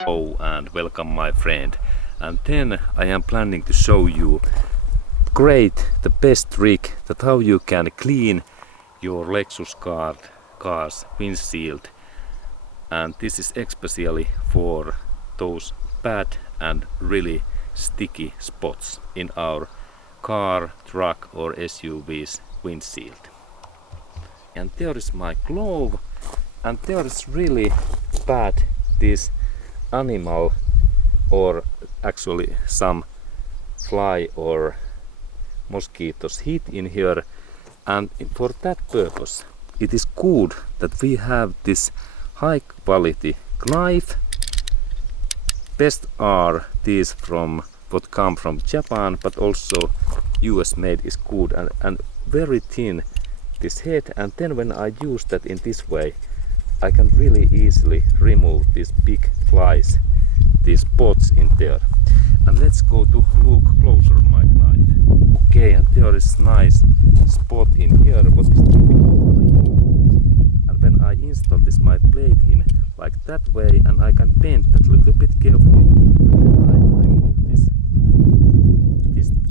Hello and welcome my friend, and then I am planning to show you the best trick that how you can clean your Lexus car's windshield, and this is especially for those bad and really sticky spots in our car, truck or SUV's windshield. And there is my glove, and there is really bad this animal or actually some fly or mosquitoes hit in here, and for that purpose it is good that we have this high quality knife. Best are these from what come from Japan, but also US made is good, and very thin this head, and then when I use that in this way I can really easily remove these big flies, these spots in there. And let's go to look closer my knife. Okay, and there is nice spot in here what is difficult to remove. And when I install this my blade in like that way, and I can bend that a little bit carefully, and then I remove this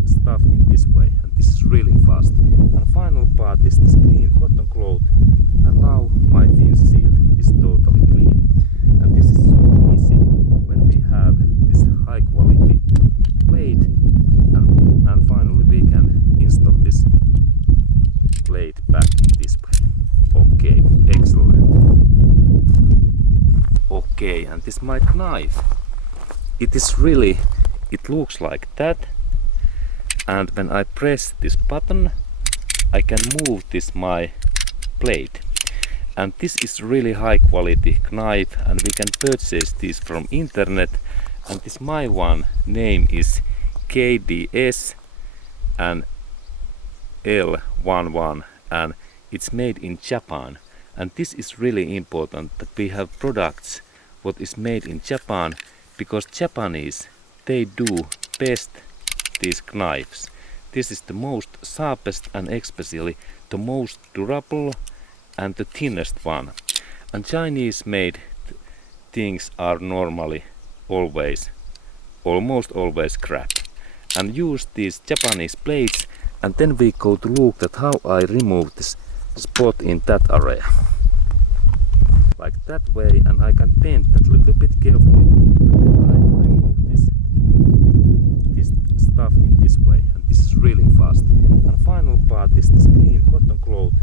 stuff in this way, and this is really fast. And final part is this clean cotton cloth, and now my windshield is totally clean. And this is so easy when we have this high quality blade, and finally we can install this blade back in this way. Okay, excellent. Okay, and this my knife, it looks like that, and when I press this button I can move this my blade. And this is really high quality knife, and we can purchase this from internet, and this my one name is KDS and L11, and it's made in Japan. And this is really important that we have products what is made in Japan, because Japanese they do best these knives. This is the most sharpest and especially the most durable and the thinnest one. And Chinese made things are normally almost always crap. And use these Japanese blades, and then we go to look at how I remove this spot in that area. Like that way, and I can bend that a little bit carefully, and then I remove this stuff in this way, and this is really fast. And final part is this clean cotton cloth,